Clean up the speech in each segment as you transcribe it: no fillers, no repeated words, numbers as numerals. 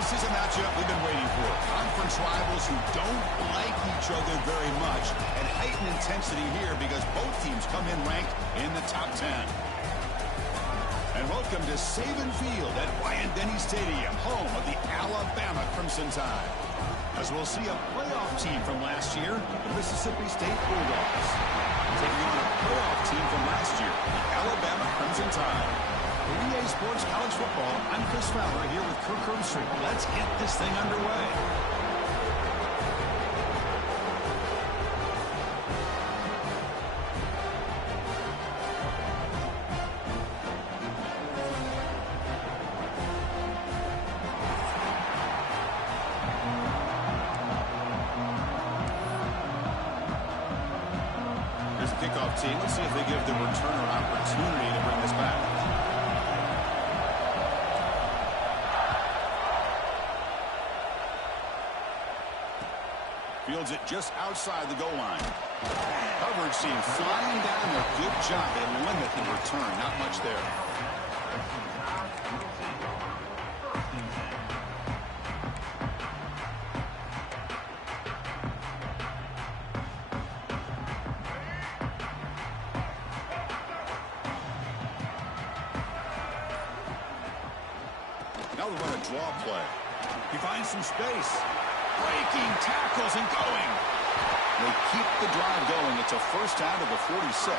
This is a matchup we've been waiting for. Conference rivals who don't like each other very much, and heightened intensity here because both teams come in ranked in the top 10. And welcome to Saban Field at Bryant-Denny Stadium, home of the Alabama Crimson Tide. As we'll see a playoff team from last year, the Mississippi State Bulldogs, taking on a playoff team from last year, the Alabama Crimson Tide. For EA Sports College Football, I'm Chris Fowler here with Kirk Herbstreit. Let's get this thing underway. Here's the kickoff team. Let's see if they give the returner an opportunity to bring this back. Fields it just outside the goal line. Coverage team flying down there. Good job. They limit the return. Not much there. Now we run a draw play. He finds some space. Breaking tackles and going. They keep the drive going. It's a first down to the 46.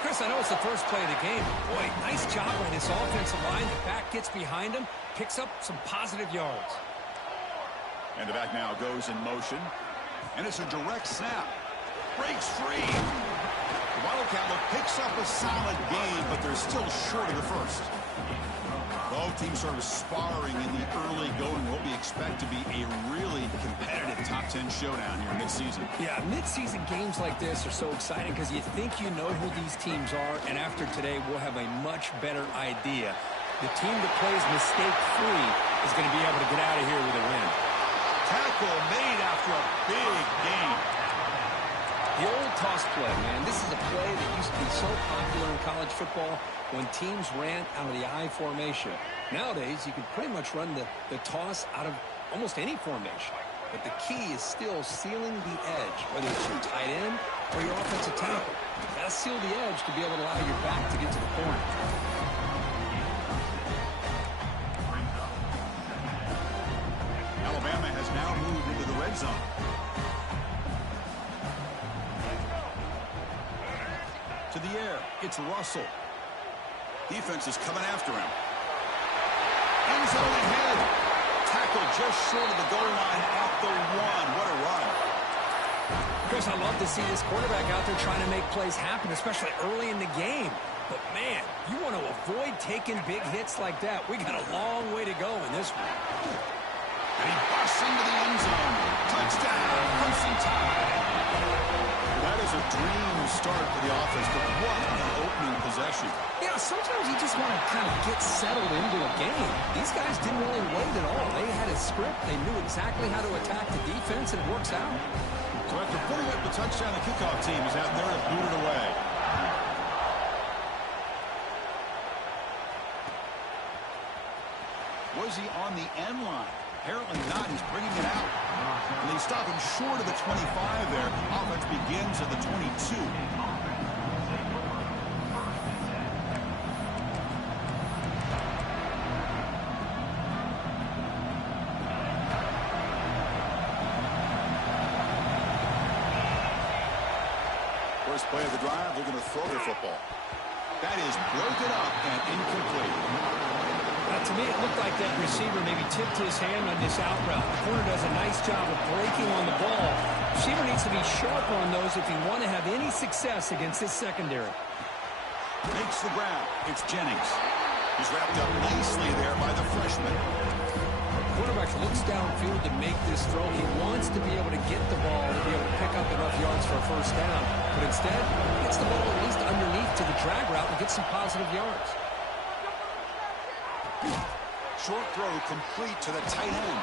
Chris, I know it's the first play of the game. Boy, nice job by this offensive line. The back gets behind him, picks up some positive yards. And the back now goes in motion. And it's a direct snap. Breaks free. The Wildcat picks up a solid gain, but they're still short of the first. Both teams sort of sparring in the early going. What we expect to be a really competitive top 10 showdown here mid-season. Yeah, mid-season games like this are so exciting because you think you know who these teams are, and after today, we'll have a much better idea. The team that plays mistake-free is going to be able to get out of here with a win. Tackle made after a big gain. The old toss play, man. This is a play that used to be so popular in college football when teams ran out of the I formation. Nowadays, you can pretty much run the toss out of almost any formation. But the key is still sealing the edge, whether it's your tight end or your offensive tackle. You got to seal the edge to be able to allow your back to get to the corner. Alabama has now moved into the red zone. To the air, it's Russell. Defense is coming after him. End zone ahead. Tackle just short of the goal line at the 1. What a run. Chris, I love to see this quarterback out there trying to make plays happen, especially early in the game. But, man, you want to avoid taking big hits like that. We got a long way to go in this one. And he busts into the end zone. Touchdown, Crimson Tide. That is a dream start for the offense, but what an opening possession. Yeah, sometimes you just want to kind of get settled into a game. These guys didn't really wait at all. They had a script. They knew exactly how to attack the defense, and it works out. So after putting up the touchdown, the kickoff team is out there to boot it away. Was he on the end line? Apparently not. He's bringing it out. And they stop him short of the 25 there. Offense begins at the 22. First play of the drive, they're going to throw the football. That is broken up and incomplete. To me, it looked like that receiver maybe tipped his hand on this out route. The corner does a nice job of breaking on the ball. Receiver needs to be sharper on those if you want to have any success against this secondary. Makes the grab. It's Jennings. He's wrapped up nicely there by the freshman. Quarterback looks downfield to make this throw. He wants to be able to get the ball to be able to pick up enough yards for a first down. But instead, he gets the ball at least underneath to the drag route and gets some positive yards. Short throw complete to the tight end.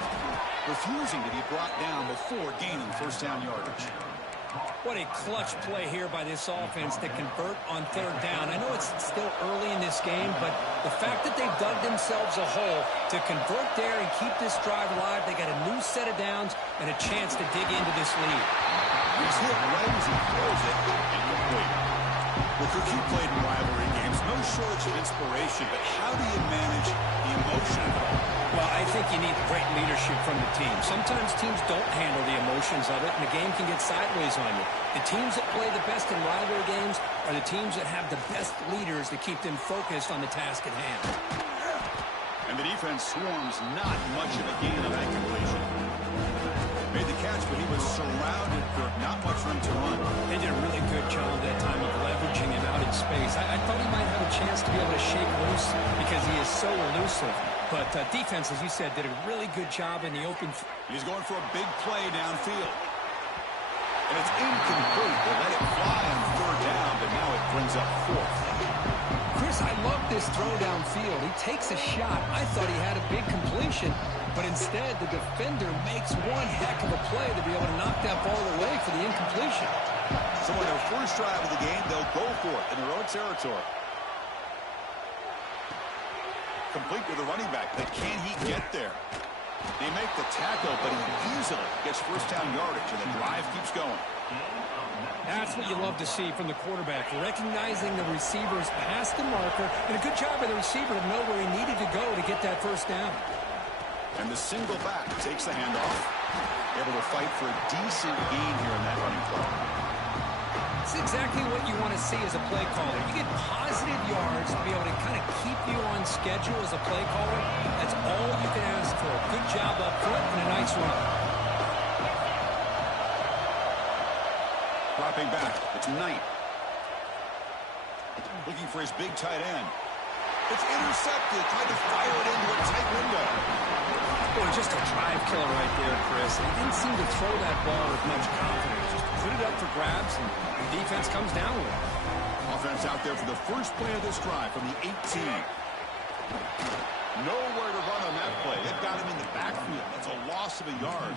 Refusing to be brought down before gaining first down yardage. What a clutch play here by this offense to convert on third down. I know it's still early in this game, but the fact that they've dug themselves a hole to convert there and keep this drive alive, they got a new set of downs and a chance to dig into this lead. He's hit right as he throws it, incomplete. Well, Cook, you played in rivalry games. No shortage of inspiration, but how do you manage the emotion? Well, I think you need great leadership from the team. Sometimes teams don't handle the emotions of it, and the game can get sideways on you. The teams that play the best in rivalry games are the teams that have the best leaders to keep them focused on the task at hand. And the defense swarms not much of a gain on that completion. Made the catch, but he was surrounded for not much room to run. They did a really good job that time of leveraging him out in space. I thought he might have a chance to be able to shake loose because he is so elusive. But defense, as you said, did a really good job in the open. He's going for a big play downfield. And it's incomplete. They let it fly on third down, but now it brings up fourth. Chris, I love this throw downfield. He takes a shot. I thought he had a big completion, but instead the defender makes one heck of a play to be able to knock that ball away for the incompletion. So on their first drive of the game, they'll go for it in their own territory. Complete with the running back, but can he get there? They make the tackle, but he easily gets first down yardage, and the drive keeps going. That's what you love to see from the quarterback, recognizing the receiver's past the marker, and a good job by the receiver to know where he needed to go to get that first down. And the single back takes the handoff, able to fight for a decent gain here in that running play. It's exactly what you want to see as a play caller. You get positive yards to be able to kind of keep you on schedule as a play caller. That's all you can ask for. Good job up front and a nice run. Dropping back, it's Knight. Looking for his big tight end. It's intercepted, tried to fire it into a tight window. Boy, just a drive killer right there, Chris. He didn't seem to throw that ball with much confidence. Just put it up for grabs, and the defense comes down with it. Offense out there for the first play of this drive from the 18. Nowhere to run on that play. They've got him in the backfield. That's a loss of a yard.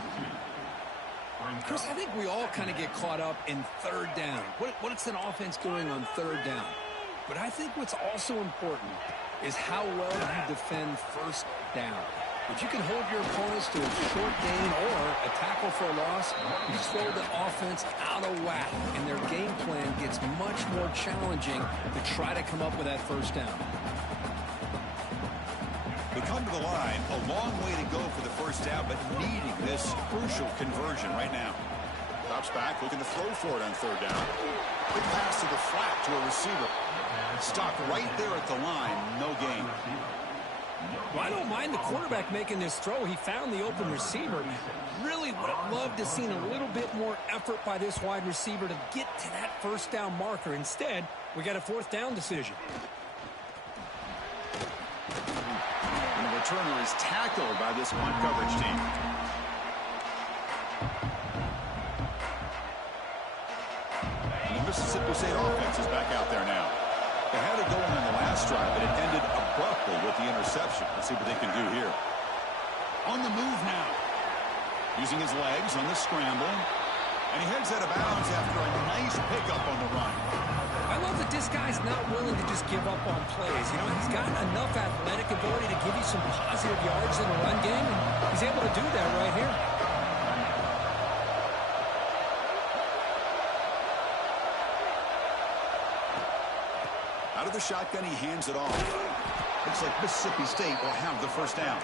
Chris, I think we all kind of get caught up in third down. What's an offense doing on third down? But I think what's also important is how well you defend first down. If you can hold your opponents to a short gain or a tackle for a loss, you throw the offense out of whack, and their game plan gets much more challenging to try to come up with that first down. They come to the line, a long way to go for the first down, but needing this crucial conversion right now. Drops back, looking to throw for it on third down. Quick pass to the flat to a receiver. Stopped right there at the line, no gain. Well, I don't mind the quarterback making this throw. He found the open receiver. Really would have loved to have seen a little bit more effort by this wide receiver to get to that first down marker. Instead, we got a fourth down decision. And the returner is tackled by this one coverage team. And the Mississippi State offense is back out there now. They had it going on the last drive, but it ended abruptly with the interception. Let's see what they can do here. On the move now. Using his legs on the scramble. And he heads out of bounds after a nice pickup on the run. I love that this guy's not willing to just give up on plays. You know, he's got enough athletic ability to give you some positive yards in the run game, and he's able to do that right here. Out of the shotgun, he hands it off. Looks like Mississippi State will have the first down.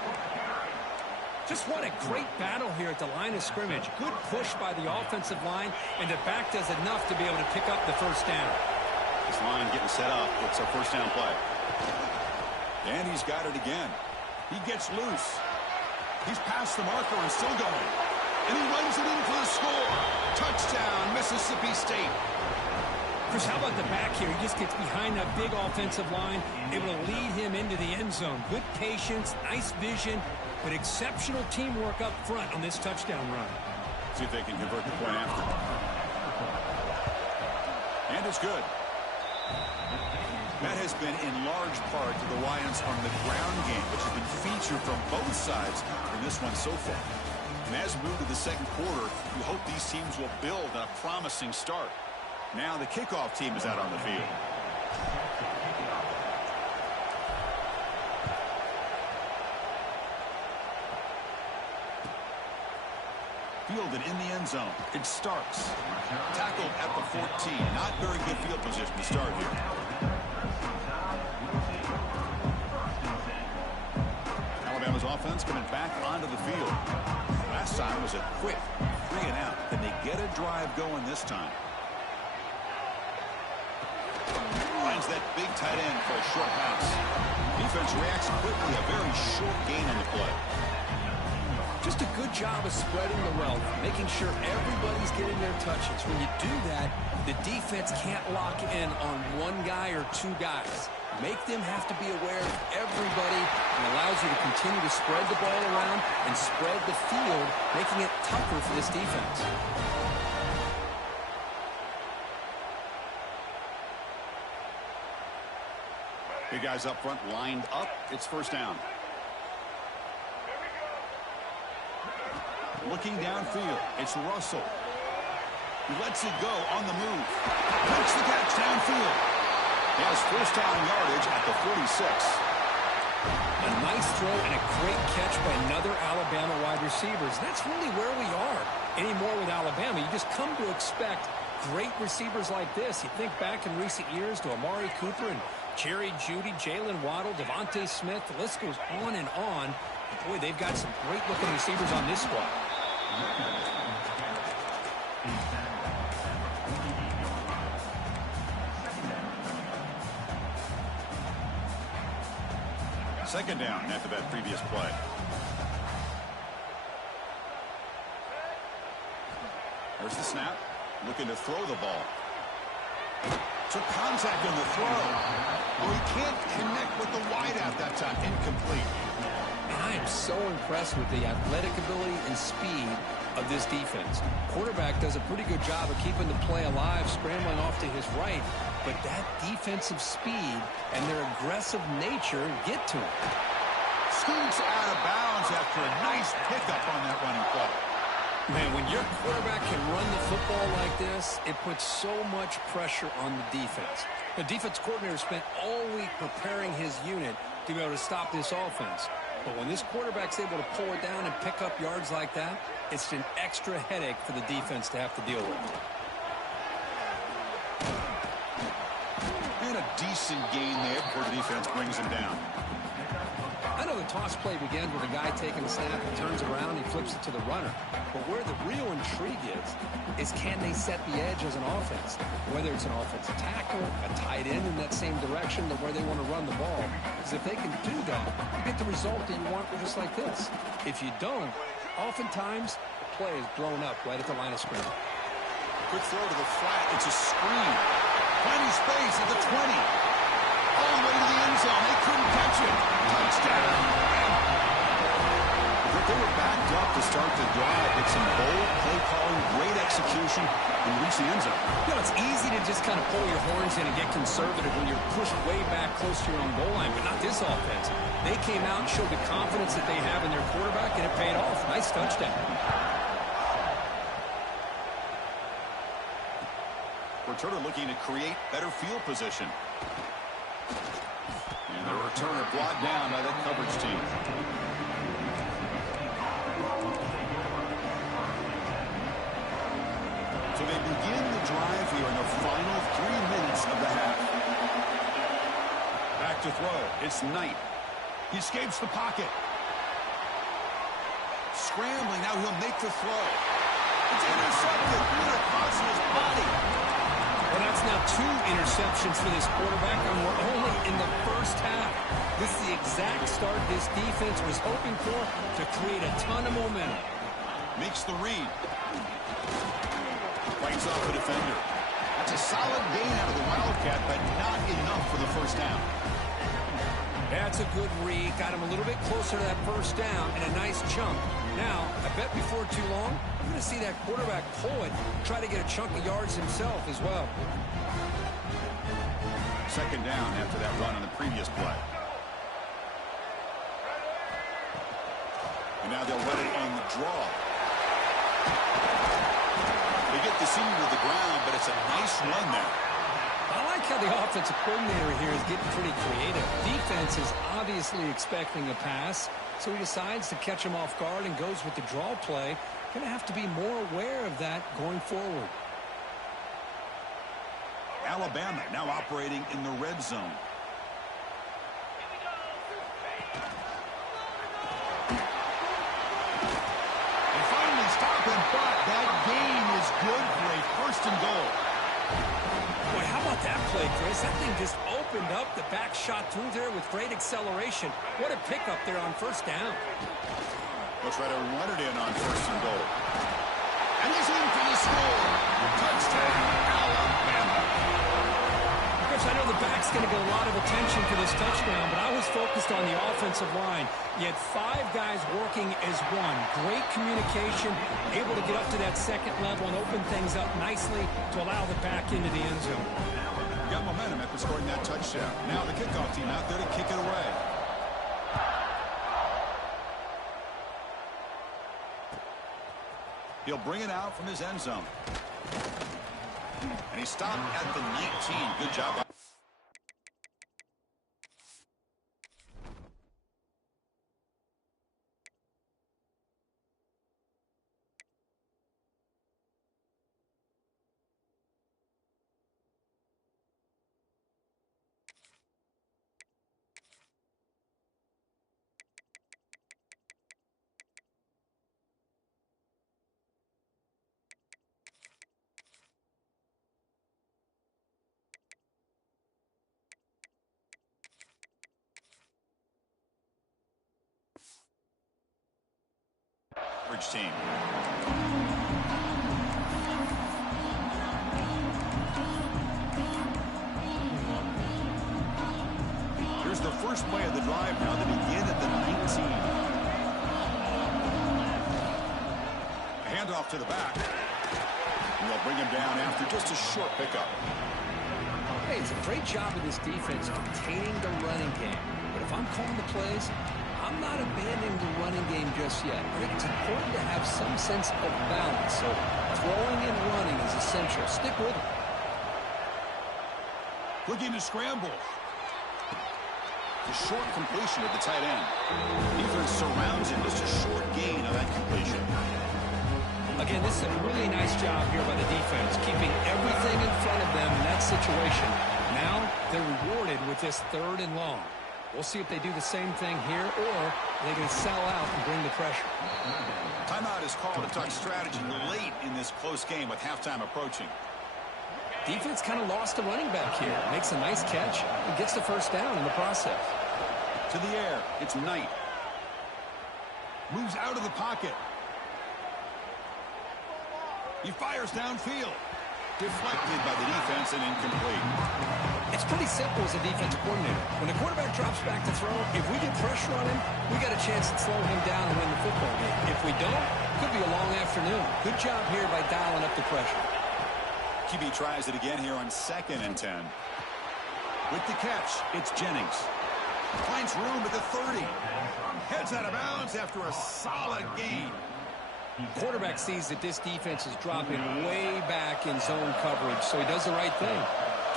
Just what a great battle here at the line of scrimmage. Good push by the offensive line, and the back does enough to be able to pick up the first down. This line getting set up. It's a first down play. And he's got it again. He gets loose. He's past the marker and still going. And he runs it in for the score. Touchdown, Mississippi State. Chris, how about the back here? He just gets behind that big offensive line, able to lead him into the end zone. Good patience, nice vision, but exceptional teamwork up front on this touchdown run. See if they can convert the point after. And it's good. That has been in large part to the Lions on the ground game, which has been featured from both sides in this one so far. And as we move to the second quarter, we hope these teams will build on a promising start. Now the kickoff team is out on the field. Fielded in the end zone. It's Starks. Tackled at the 14. Not very good field position to start here. Alabama's offense coming back onto the field. Last time was a quick 3 and out. Can they get a drive going this time? Finds that big tight end for a short pass. Defense reacts quickly. A very short gain on the play. Just a good job of spreading the wealth, making sure everybody's getting their touches. When you do that, the defense can't lock in on one guy or two guys. Make them have to be aware of everybody and allows you to continue to spread the ball around and spread the field, making it tougher for this defense. Big guys up front lined up. It's first down. Looking downfield, it's Russell. He lets it go on the move. Makes the catch downfield. He has first down yardage at the 46. A nice throw and a great catch by another Alabama wide receivers. That's really where we are anymore with Alabama. You just come to expect great receivers like this. You think back in recent years to Amari Cooper and Jerry Jeudy, Jalen Waddle, Devontae Smith. The list goes on and on. Boy, they've got some great-looking receivers on this squad. Second down after that previous play. There's the snap. Looking to throw the ball. Took contact on the throw. Oh, he can't connect with the wideout that time. Incomplete. And I am so impressed with the athletic ability and speed of this defense. Quarterback does a pretty good job of keeping the play alive, scrambling off to his right. But that defensive speed and their aggressive nature get to him. Scoots out of bounds after a nice pickup on that running play. Man, when your quarterback can run the football like this, it puts so much pressure on the defense. The defense coordinator spent all week preparing his unit to be able to stop this offense. But when this quarterback's able to pull it down and pick up yards like that, it's an extra headache for the defense to have to deal with. And a decent gain there before the defense brings him down. I know the toss play begins with a guy taking the snap, he turns around, he flips it to the runner. But where the real intrigue is can they set the edge as an offense? Whether it's an offensive tackle, a tight end in that same direction to where they want to run the ball. Because if they can do that, you get the result that you want just like this. If you don't, oftentimes the play is blown up right at the line of scrimmage. Quick throw to the flat. It's a screen. Plenty space at the 20. All the way to the end zone. They couldn't catch it. Touchdown. But they were backed up to start the drive. It's some bold play calling, great execution, and reach the end zone. You know, it's easy to just kind of pull your horns in and get conservative when you're pushed way back close to your own goal line, but not this offense. They came out and showed the confidence that they have in their quarterback, and it paid off. Nice touchdown. Returner looking to create better field position. And the returner brought down by that coverage team. So they begin the drive here in the final 3 minutes of the half. Back to throw. It's Knight. He escapes the pocket. Scrambling. Now he'll make the throw. It's intercepted. Right across his body. Well, that's now 2 interceptions for this quarterback, and we're only in the first half. This is the exact start this defense was hoping for to create a ton of momentum. Makes the read. Fights off the defender. That's a solid gain out of the Wildcat, but not enough for the first down. That's a good read. Got him a little bit closer to that first down and a nice chunk. Now, I bet before too long, we're going to see that quarterback pull it, try to get a chunk of yards himself as well. Second down after that run on the previous play. And now they'll run it on the draw. They get the senior to the ground, but it's a nice run there. I like how the offensive coordinator here is getting pretty creative. Defense is obviously expecting a pass, so he decides to catch him off guard and goes with the draw play. Going to have to be more aware of that going forward. Alabama now operating in the red zone. They finally stop him, but that gain is good for a first and goal. Boy, how about that play, Chris? That thing just opened up. The back shot through there with great acceleration. What a pickup there on first down. They'll try to run it in on first and goal. And he's in for the score. Touchdown, Alabama. Chris, I know the back's going to get a lot of attention for this touchdown, but I was focused on the offensive line. You had 5 guys working as one. Great communication, able to get up to that second level and open things up nicely to allow the back into the end zone. Got momentum after scoring that touchdown. Now the kickoff team out there to kick it away. He'll bring it out from his end zone. And he stopped at the 19. Good job. Team. Here's the first play of the drive now. They begin at the 19. A handoff to the back. And they'll bring him down after just a short pickup. Hey, it's a great job of this defense containing the running game. But if I'm calling the plays, I'm not abandoning the running game just yet. I think it's important to have some sense of balance. So throwing and running is essential. Stick with it. Looking to scramble. The short completion of the tight end. Defense surrounds him. Just a short gain on that completion. Again, this is a really nice job here by the defense, keeping everything in front of them in that situation. Now they're rewarded with this 3rd and long. We'll see if they do the same thing here, or they're going to sell out and bring the pressure. Timeout is called to talk strategy late in this close game with halftime approaching. Defense kind of lost the running back here. Makes a nice catch and gets the first down in the process. To the air, it's Knight. Moves out of the pocket. He fires downfield. Deflected by the defense and incomplete. It's pretty simple as a defensive coordinator. When the quarterback drops back to throw, if we get pressure on him, we got a chance to slow him down and win the football game. If we don't, could be a long afternoon. Good job here by dialing up the pressure. QB tries it again here on 2nd and 10. With the catch, it's Jennings. Finds room at the 30. Heads out of bounds after a solid gain. Quarterback sees that this defense is dropping way back in zone coverage, so he does the right thing.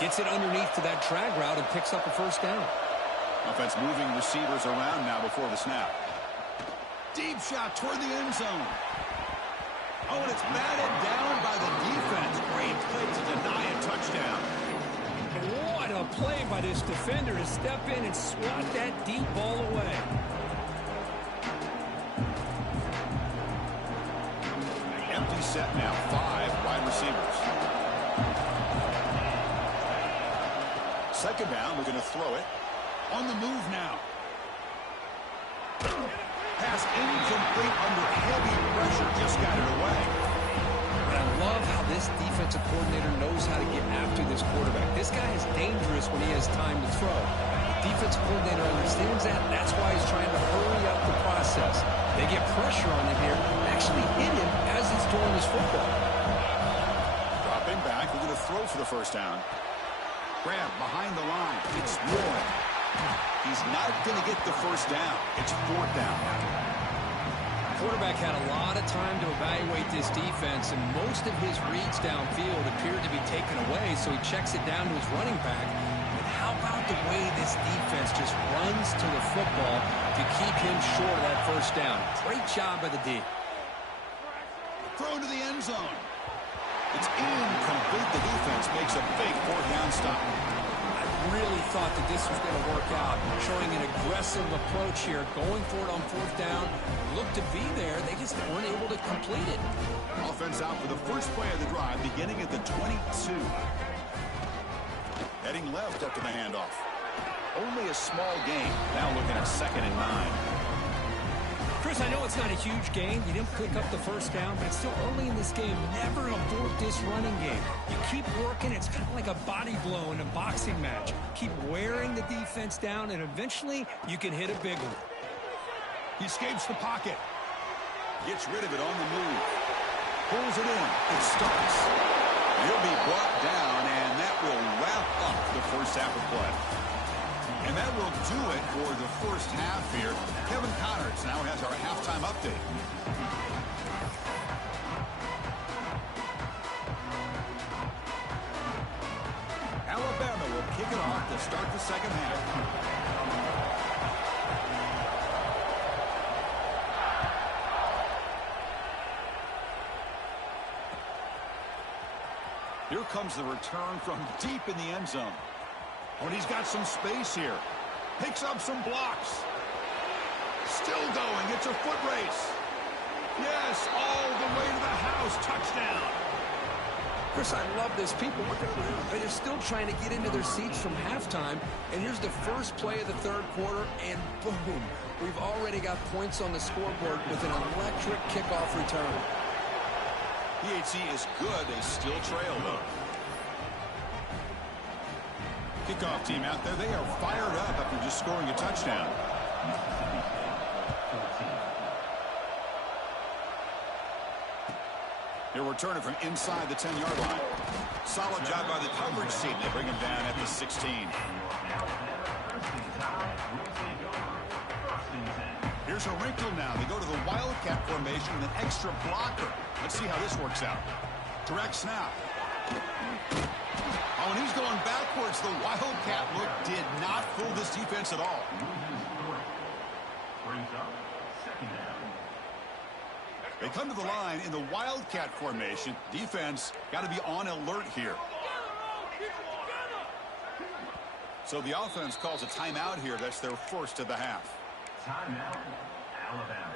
Gets it underneath to that drag route and picks up a first down. Offense moving receivers around now before the snap. Deep shot toward the end zone. Oh, and it's batted down by the defense. Great play to deny a touchdown. What a play by this defender to step in and swat that deep ball away. Empty set now. 5 wide receivers. Second down, we're going to throw it. On the move now. Pass incomplete under heavy pressure. Just got it away. But I love how this defensive coordinator knows how to get after this quarterback. This guy is dangerous when he has time to throw. The defensive coordinator understands that. That's why he's trying to hurry up the process. They get pressure on him here, actually hit him as he's throwing his football. Dropping back. We're going to throw for the first down. Grab behind the line. It's Warren. He's not going to get the first down. It's fourth down. Quarterback had a lot of time to evaluate this defense, and most of his reads downfield appeared to be taken away, so he checks it down to his running back. But how about the way this defense just runs to the football to keep him short of that first down? Great job by the D. Thrown to the end zone. It's incomplete. The defense makes a big fourth down stop. Really thought that this was going to work out, showing an aggressive approach here, going for it on fourth down. Looked to be there. They just weren't able to complete it. Offense out for the first play of the drive, beginning at the 22. Heading left after the handoff. Only a small gain. Now looking at 2nd and 9. Chris, I know it's not a huge game. You didn't pick up the first down, but it's still early in this game. Never abort this running game. You keep working. It's kind of like a body blow in a boxing match. Keep wearing the defense down, and eventually you can hit a big one. He escapes the pocket. Gets rid of it on the move. Pulls it in. It starts. He'll be brought down, and that will wrap up the first half of play. And that will do it for the first half here. Kevin Connerts now has our halftime update. Alabama will kick it off to start the second half. Here comes the return from deep in the end zone. When he's got some space here. Picks up some blocks. Still going. It's a foot race. Yes, all the way to the house. Touchdown. Chris, I love this. People looking around. They're still trying to get into their seats from halftime. And here's the first play of the third quarter. And boom. We've already got points on the scoreboard with an electric kickoff return. PHC is good. They still trail, though. Kickoff team out there. They are fired up after just scoring a touchdown. He'll return it from inside the 10-yard line. Solid job by the coverage team. They bring him down at the 16. Here's a wrinkle now. They go to the Wildcat formation with an extra blocker. Let's see how this works out. Direct snap. Oh, and he's going backwards. The Wildcat look did not fool this defense at all. They come to the line in the Wildcat formation. Defense got to be on alert here. So the offense calls a timeout here. That's their first of the half. Timeout, Alabama.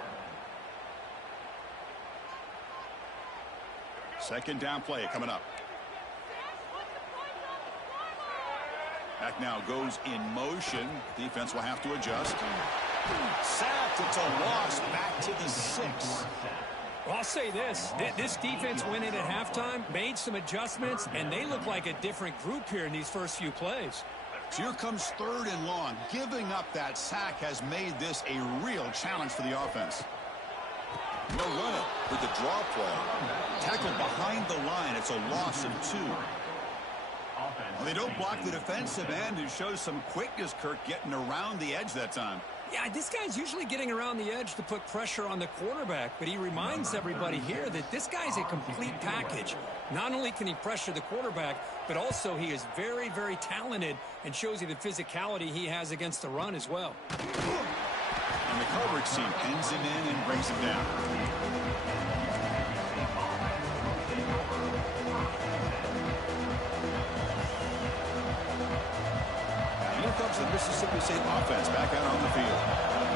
Second down play coming up. Back now goes in motion. Defense will have to adjust. Sacked. It's a loss. Back to the 6. Well, I'll say this. This defense went in at halftime, made some adjustments, and they look like a different group here in these first few plays. So here comes 3rd and long. Giving up that sack has made this a real challenge for the offense. No run-up with the draw play. Tackled behind the line. It's a loss of 2. Well, they don't block the defensive end, who shows some quickness, Kirk, getting around the edge that time. Yeah, this guy's usually getting around the edge to put pressure on the quarterback, but he reminds everybody here that this guy's a complete package. Not only can he pressure the quarterback, but also he is very, very talented and shows you the physicality he has against the run as well. And the coverage team pins him in and brings him down. Here comes the Mississippi State offense back out on the field.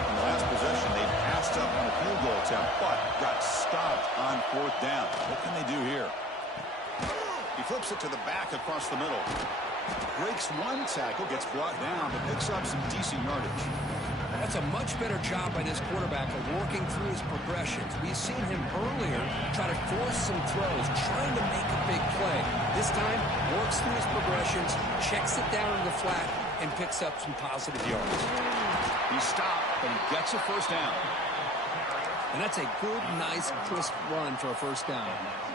In the last possession, they passed up on a field goal attempt, but got stopped on 4th down. What can they do here? He flips it to the back across the middle. Breaks one tackle, gets brought down, but picks up some decent yardage. That's a much better job by this quarterback of working through his progressions. We've seen him earlier try to force some throws, trying to make a big play. This time, works through his progressions, checks it down in the flat, and picks up some positive yards. He stopped, but he gets a first down. And that's a good, nice, crisp run for a first down.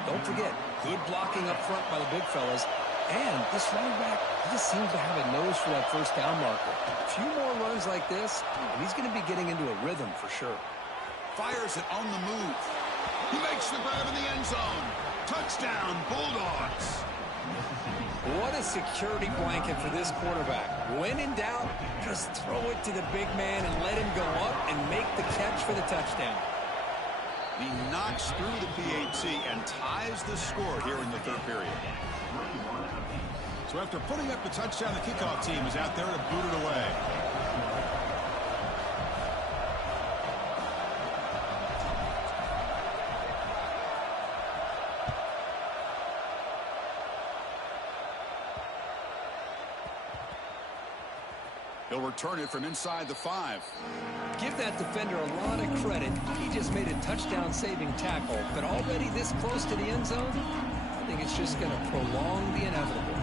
Don't forget, good blocking up front by the big fellas. And this running back, he just seems to have a nose for that first down marker. A few more runs like this, and he's going to be getting into a rhythm for sure. Fires it on the move. He makes the grab in the end zone. Touchdown, Bulldogs. What a security blanket for this quarterback. When in doubt, just throw it to the big man and let him go up and make the catch for the touchdown. He knocks through the PAT and ties the score here in the third period. So after putting up the touchdown, the kickoff team is out there to boot it away. He'll return it from inside the 5. Give that defender a lot of credit. He just made a touchdown-saving tackle, but already this close to the end zone, I think it's just going to prolong the inevitable.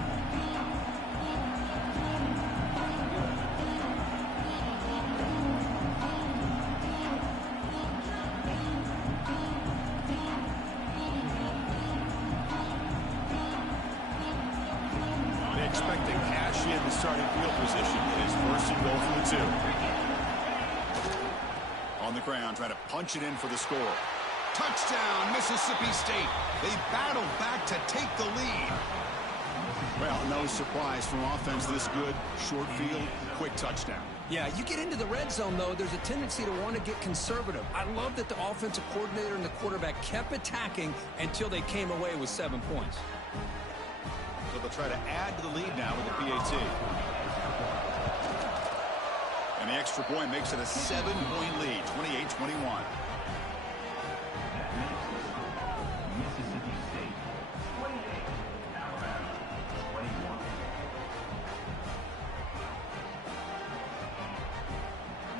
Expect to cash in the starting field position in his first and goal for the 2. On the ground, trying to punch it in for the score. Touchdown, Mississippi State. They battle back to take the lead. Well, no surprise from offense this good. Short field, quick touchdown. Yeah, you get into the red zone, though, there's a tendency to want to get conservative. I love that the offensive coordinator and the quarterback kept attacking until they came away with 7 points. So they'll try to add to the lead now with the PAT. And the extra point makes it a 7-point lead, 28-21.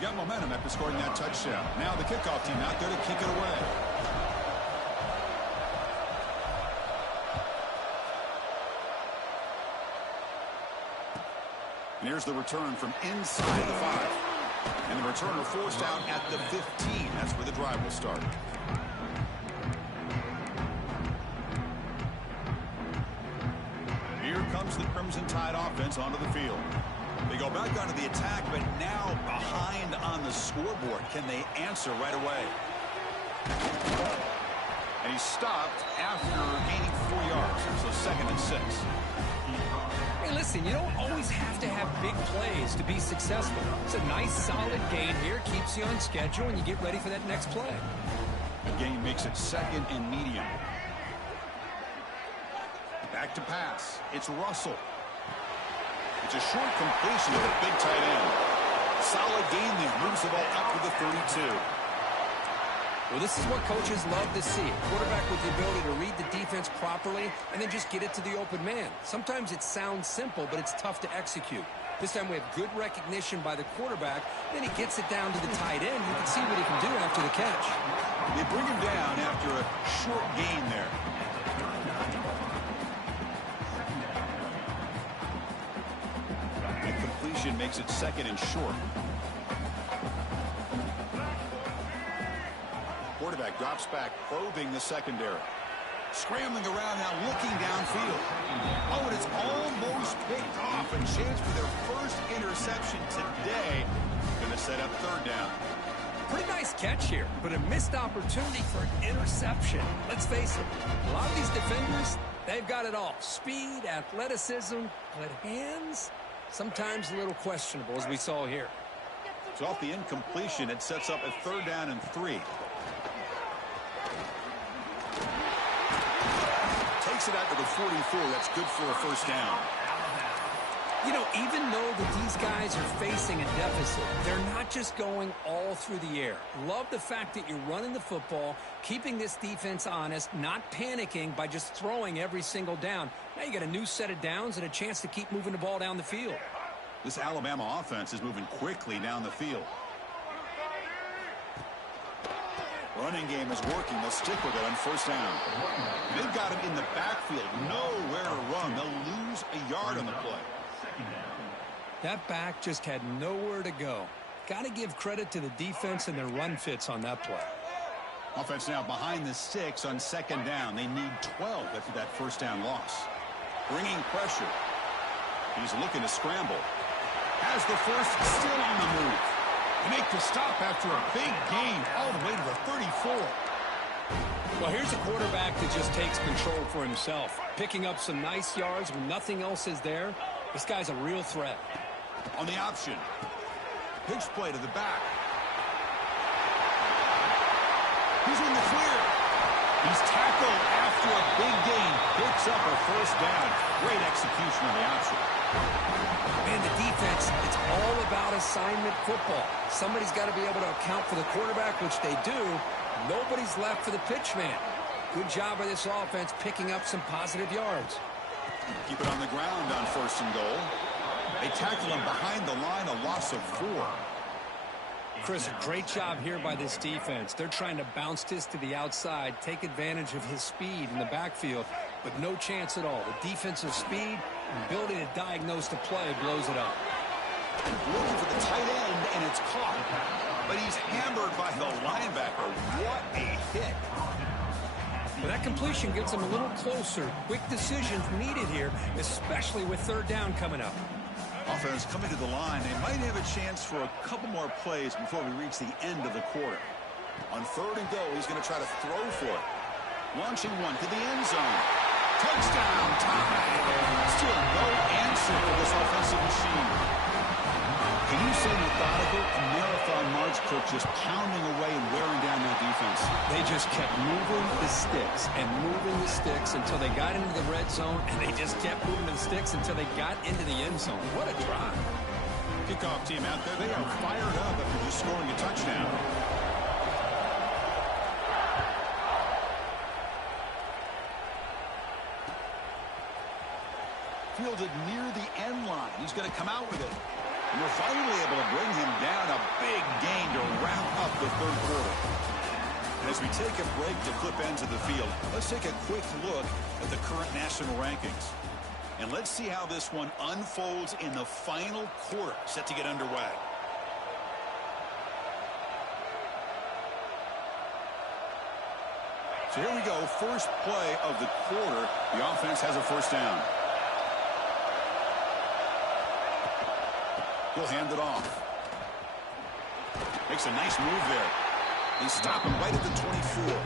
Got momentum after scoring that touchdown. Now the kickoff team out there to kick it away. And here's the return from inside the 5. And the returner forced out at the 15. That's where the drive will start. Here comes the Crimson Tide offense onto the field. They go back onto the attack, but now behind on the scoreboard. Can they answer right away? And he stopped after gaining 4 yards. So 2nd and 6. Hey, listen, you don't always have to have big plays to be successful. It's a nice, solid gain here. Keeps you on schedule, and you get ready for that next play. The gain makes it 2nd and medium. Back to pass. It's Russell. It's a short completion to the big tight end. Solid gain there. Moves the ball up to the 32. Well, this is what coaches love to see. Quarterback with the ability to read the defense properly and then just get it to the open man. Sometimes it sounds simple, but it's tough to execute. This time we have good recognition by the quarterback. Then he gets it down to the tight end. You can see what he can do after the catch. They bring him down after a short gain there. And completion makes it 2nd and short. Quarterback drops back, probing the secondary. Scrambling around now, looking downfield. Oh, and it's almost picked off. A chance for their first interception today. Going to set up 3rd down. Pretty nice catch here, but a missed opportunity for an interception. Let's face it, a lot of these defenders, they've got it all. Speed, athleticism, but hands, sometimes a little questionable, as we saw here. So off the incompletion, it sets up a 3rd down and 3. Takes it out to the 44. That's good for a first down. You know, even though that these guys are facing a deficit, they're not just going all through the air. Love the fact that you're running the football, keeping this defense honest, not panicking by just throwing every single down. Now you got a new set of downs and a chance to keep moving the ball down the field. This Alabama offense is moving quickly down the field. Running game is working. They'll stick with it on first down. They've got him in the backfield. Nowhere to run. They'll lose a yard on the play. That back just had nowhere to go. Got to give credit to the defense and their run fits on that play. Offense now behind the 6 on second down. They need 12 after that first down loss. Bringing pressure. He's looking to scramble. Has the first, still on the move. They make the stop after a big gain all the way to the 34. Well, here's a quarterback that just takes control for himself. Picking up some nice yards when nothing else is there. This guy's a real threat. On the option. Pitch play to the back. He's in the clear. He's tackled after a big gain. Picks up a first down. Great execution on the option. Man, the defense, it's all about assignment football. Somebody's got to be able to account for the quarterback, which they do. Nobody's left for the pitch man. Good job by this offense picking up some positive yards. Keep it on the ground on first and goal. They tackle him behind the line, a loss of 4. Chris, a great job here by this defense. They're trying to bounce this to the outside, take advantage of his speed in the backfield, but no chance at all. The defensive speed and ability to diagnose the play blows it up. Looking for the tight end, and it's caught. But he's hammered by the linebacker. What a hit. Well, that completion gets him a little closer. Quick decisions needed here, especially with third down coming up. Offense coming to the line. They might have a chance for a couple more plays before we reach the end of the quarter. On third and goal, he's going to try to throw for it. Launching one to the end zone. Touchdown time. Still no answer for this offensive machine. Can you say methodical? A marathon march, Kirk, just pounding away and wearing down their defense. They just kept moving the sticks and moving the sticks until they got into the red zone, and they just kept moving the sticks until they got into the end zone. What a drive. Kickoff team out there. They are fired up after just scoring a touchdown. Fielded near the end line. He's going to come out with it. And we're finally able to bring him down. A big gain to wrap up the third quarter. And as we take a break to flip ends of the field, let's take a quick look at the current national rankings. And let's see how this one unfolds in the final quarter, set to get underway. So here we go. First play of the quarter. The offense has a first down. He'll hand it off. Makes a nice move there. They stop him right at the 24.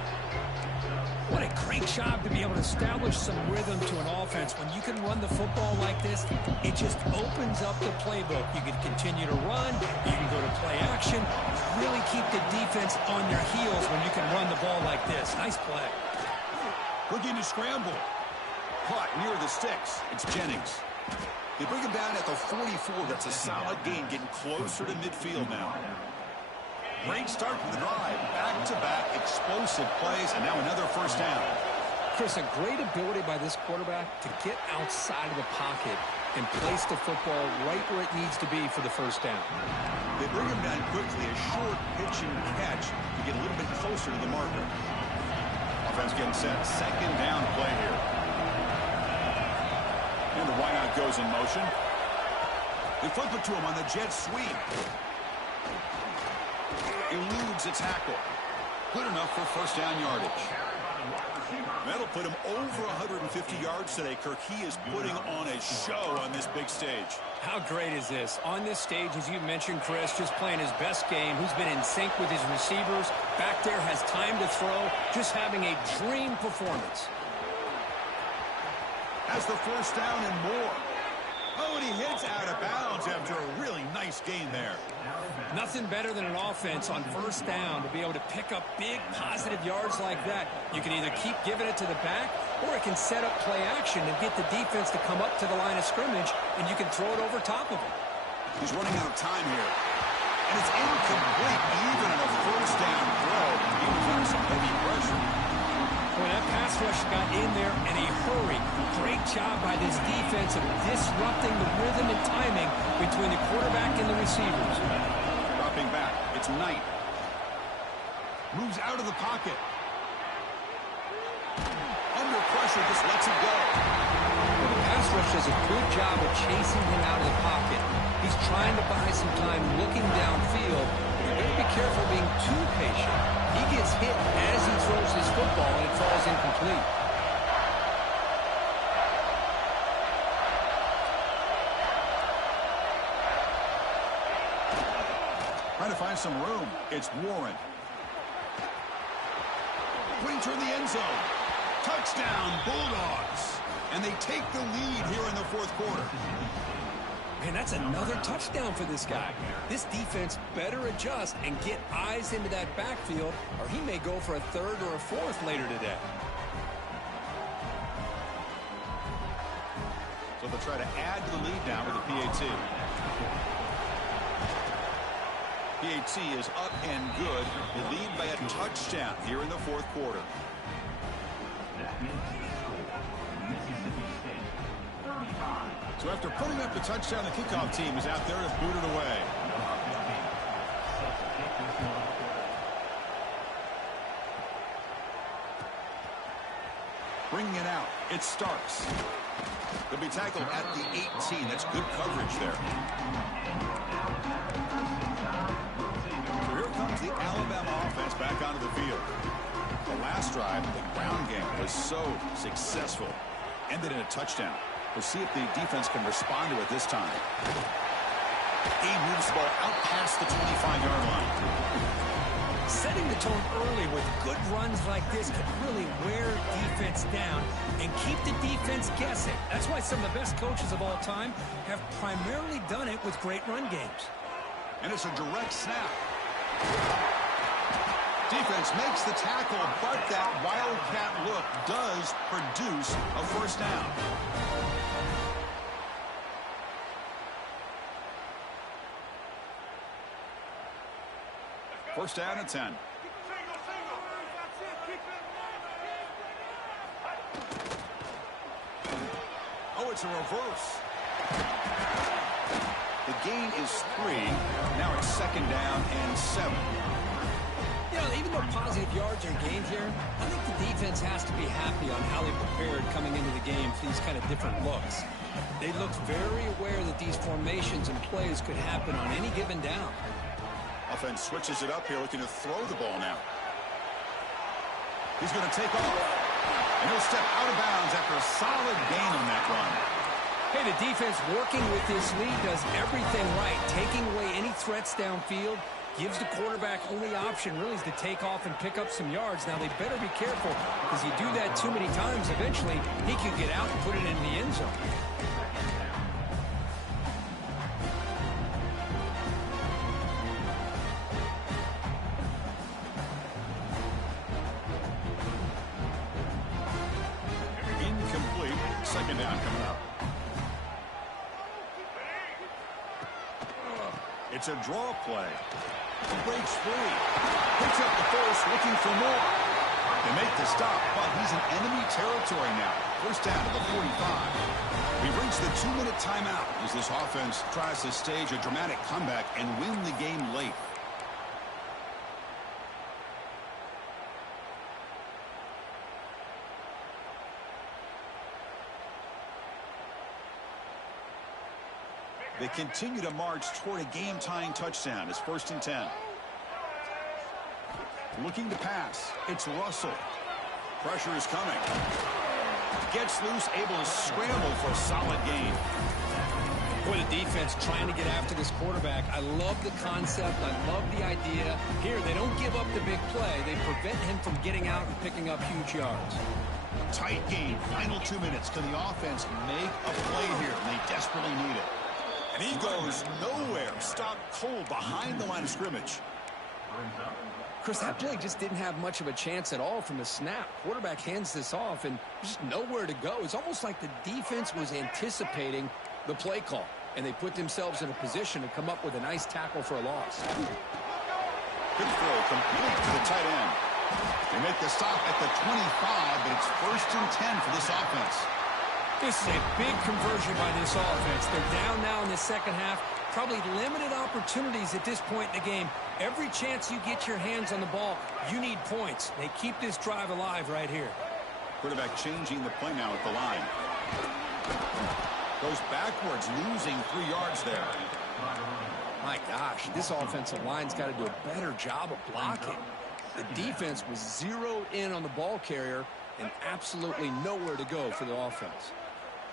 What a great job to be able to establish some rhythm to an offense. When you can run the football like this, it just opens up the playbook. You can continue to run. You can go to play action. Really keep the defense on their heels when you can run the ball like this. Nice play. Looking to scramble. Caught near the sticks. It's Jennings. They bring him down at the 44. That's a solid gain, getting closer to midfield now. Great start to the drive. Back-to-back explosive plays, and now another first down. Chris, a great ability by this quarterback to get outside of the pocket and place the football right where it needs to be for the first down. They bring him down quickly, a short pitch and catch to get a little bit closer to the marker. Offense getting set. Second down play here. And the wideout goes in motion. They flip it to him on the jet sweep. Eludes a tackle. Good enough for first down yardage. That'll put him over 150 yards today, Kirk. He is putting on a show on this big stage. How great is this? On this stage, as you mentioned, Chris, just playing his best game. He's been in sync with his receivers. Back there, has time to throw. Just having a dream performance. Has the first down and more. Oh, and he hits out of bounds after a really nice gain there. Nothing better than an offense on first down to be able to pick up big positive yards like that. You can either keep giving it to the back Or it can set up play action and get the defense to come up to the line of scrimmage, and you can throw it over top of them. He's running out of time here. And it's incomplete, even on a first down throw. He was under some heavy pressure. Boy, that pass rush got in there in a hurry. Great job by this defense of disrupting the rhythm and timing between the quarterback and the receivers. Dropping back, it's Knight. Moves out of the pocket. Under pressure, just lets it go. Well, the pass rush does a good job of chasing him out of the pocket. He's trying to buy some time looking downfield. But you're going to be careful being too patient. He gets hit as he throws his football, and it falls incomplete. Trying to find some room. It's Warren. Putting toward the end zone. Touchdown, Bulldogs. And they take the lead here in the fourth quarter. Man, that's another touchdown for this guy. This defense better adjust and get eyes into that backfield, or he may go for a third or a fourth later today. So they'll try to add to the lead now with the PAT. PAT is up and good. They lead by a touchdown here in the fourth quarter. So after putting up the touchdown, the kickoff team is out there to boot it away. Bringing it out, it's Starks. They'll be tackled at the 18. That's good coverage there. So here comes the Alabama offense back onto the field. The last drive, the ground game was so successful. Ended in a touchdown. We'll see if the defense can respond to it this time. He moves the ball out past the 25-yard line. Setting the tone early with good runs like this can really wear defense down and keep the defense guessing. That's why some of the best coaches of all time have primarily done it with great run games. And it's a direct snap. Defense makes the tackle, but that wildcat look does produce a first down. First down and 10. Oh, it's a reverse. The gain is 3. Now it's second down and 7. You know, even though positive yards are gained here, I think the defense has to be happy on how they prepared coming into the game for these kind of different looks. They looked very aware that these formations and plays could happen on any given down. Offense switches it up here, looking to throw the ball now. He's going to take off. And he'll step out of bounds after a solid gain on that run. Hey, the defense working with this lead does everything right, taking away any threats downfield, gives the quarterback only option really is to take off and pick up some yards. Now, they better be careful because you do that too many times, eventually he can get out and put it in the end zone. Incomplete. Second down coming up. It's a draw play. He breaks free. Picks up the first, looking for more. They make the stop, but he's in enemy territory now. First down to the 45. We've reached the 2-minute timeout as this offense tries to stage a dramatic comeback and win the game late. They continue to march toward a game-tying touchdown. It's first and 10. Looking to pass. It's Russell. Pressure is coming. Gets loose, able to scramble for a solid gain. Boy, the defense trying to get after this quarterback. I love the concept. I love the idea. Here, they don't give up the big play. They prevent him from getting out and picking up huge yards. Tight game. Final 2 minutes. Can the offense make a play here? And they desperately need it. And he goes nowhere. Stopped cold behind the line of scrimmage. Chris, that play just didn't have much of a chance at all from the snap. Quarterback hands this off, and there's just nowhere to go. It's almost like the defense was anticipating the play call, and they put themselves in a position to come up with a nice tackle for a loss. Good throw, complete to the tight end. They make the stop at the 25, but it's 1st and 10 for this offense. This is a big conversion by this offense. They're down now in the second half. Probably limited opportunities at this point in the game. Every chance you get your hands on the ball, you need points. They keep this drive alive right here. Quarterback changing the play now at the line. Goes backwards, losing 3 yards there. My gosh, this offensive line's got to do a better job of blocking. The defense was zeroed in on the ball carrier and absolutely nowhere to go for the offense.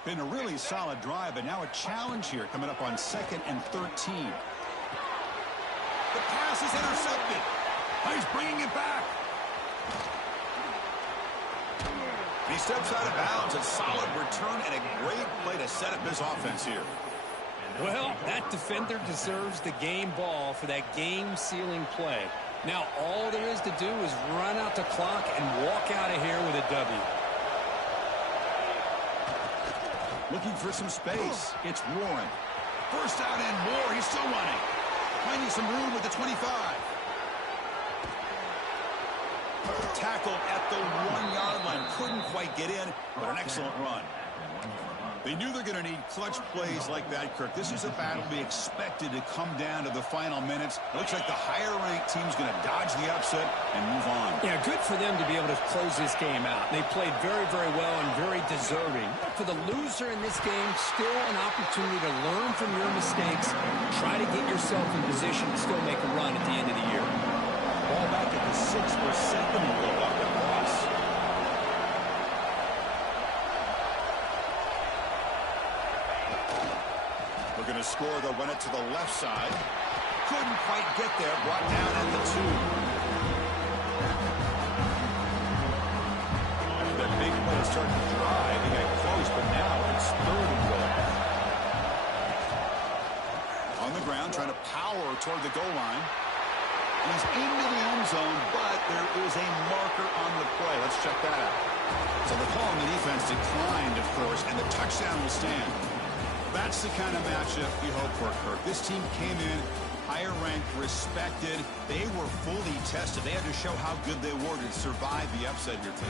Been a really solid drive, but now a challenge here coming up on 2nd and 13. The pass is intercepted. He's bringing it back. And he steps out of bounds. A solid return and a great play to set up his offense here. Well, that defender deserves the game ball for that game-sealing play. Now all there is to do is run out the clock and walk out of here with a W. Looking for some space. It's Warren. First out and more. He's still running. Finding some room with the 25. Tackle at the 1-yard line. Couldn't quite get in, but an excellent run. They knew they're going to need clutch plays like that, Kirk. This is a battle we expected to come down to the final minutes. Looks like the higher-ranked team's going to dodge the upset and move on. Yeah, good for them to be able to close this game out. They played very, very well and very deserving. For the loser in this game, still an opportunity to learn from your mistakes. Try to get yourself in position to still make a run at the end of the year. Ball back at the 6 or 7 and go up across. Looking to score, they'll run it to the left side. Couldn't quite get there, brought down at the 2. After that big play started to drive, he got close, but now it's 3rd and goal. On the ground, trying to power toward the goal line. He's into the end zone, but there is a marker on the play. Let's check that out. So the call on the defense declined, of course, and the touchdown will stand. That's the kind of matchup we hope for, Kirk. This team came in higher ranked, respected. They were fully tested. They had to show how good they were to survive the upset here today.